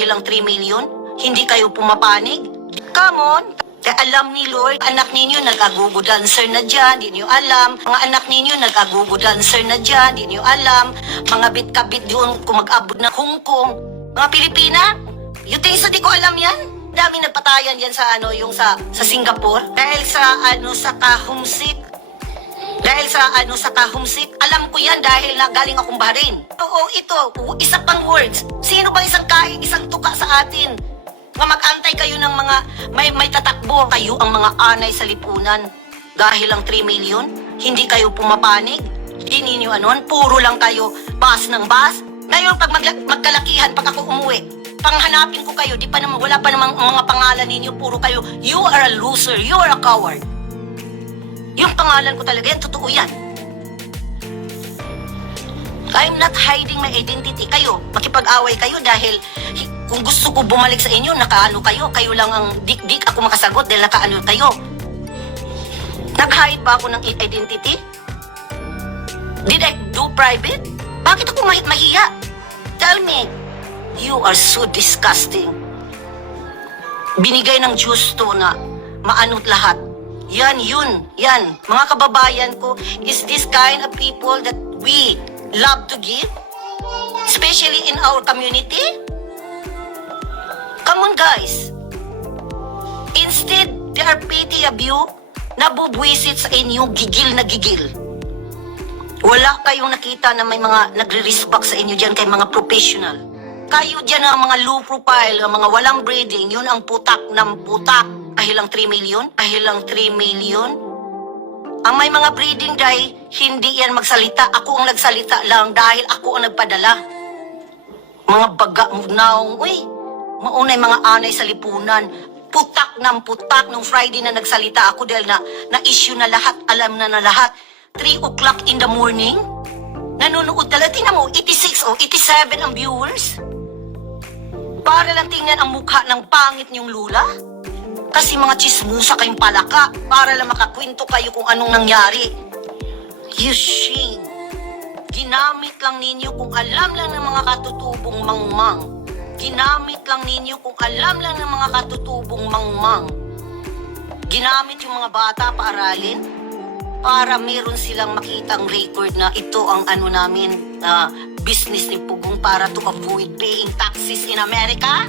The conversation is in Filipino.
dahil lang 3 million? Hindi kayo pumapanig? Come on! Alam ni Lord, anak ninyo nag-agugo dancer na dyan, di nyo alam. Mga anak ninyo nag-agugo dancer na dyan, di nyo alam. Mga bit-kabit doon kung mag-abot na Hong Kong. Mga Pilipina, you think sa di ko alam yan? Dami nagpatayan yan sa ano, yung sa, sa Singapore. Dahil sa ano, sa kahumsik. Dahil sa ano sa kahumsik, alam ko yan dahil na galing akong Bahrain. Oo, ito, isa pang words. Sino bang isang kain, isang tuka sa atin? Nga mag-antay kayo ng mga may may tatakbo. Kayo ang mga anay sa lipunan. Dahil lang 3 million, hindi kayo pumapanig. Hindi ninyo anon, puro lang kayo bas ng bas. Ngayon, pag magla- magkalakihan, pag ako umuwi, panghanapin ko kayo, di pa naman, wala pa namang mga pangalan ninyo, puro kayo, you are a loser, you are a coward. Yung pangalan ko talaga yan, totoo yan. I'm not hiding my identity. Kayo, makipag-away kayo dahil hi- kung gusto ko bumalik sa inyo, nakaano kayo. Kayo lang ang dik-dik ako makasagot dahil nakaano kayo. Nag-hide ba ako ng identity? Did I do private? Bakit ako mahit mahiya? Tell me. You are so disgusting. Binigay ng Diyos to na maanot lahat. Yan, yun, yan. Mga kababayan ko, is this kind of people that we love to give? Especially in our community? Come on, guys. Instead, they are pity of you, nabubwisit sa inyo, gigil na gigil. Wala kayong nakita na may mga nagre-respect sa inyo dyan kay mga professional. Kayo dyan ang mga low profile, ang mga walang breeding, yun ang putak ng putak. Dahil lang 3 million? Dahil lang 3 million? Ang may mga breeding dahil hindi yan magsalita. Ako ang nagsalita lang dahil ako ang nagpadala. Mga baga mo naong, uy, maunay mga anay sa lipunan. Putak ng putak nung Friday na nagsalita ako dahil na, na-issue na lahat, alam na na lahat. 3 o'clock in the morning, nanonood talaga. Tingnan mo, 86 o 87 ang viewers. Para lang tingnan ang mukha ng pangit niyong lula. Kasi mga chismusa kayong palaka para lang makakwento kayo kung anong nangyari. You shame. Ginamit lang ninyo kung alam lang ng mga katutubong mangmang. Ginamit lang ninyo kung alam lang ng mga katutubong mangmang. Ginamit yung mga bata paaralin para meron silang makitang record na ito ang ano namin, na business ni Pugong para to avoid paying taxes in America.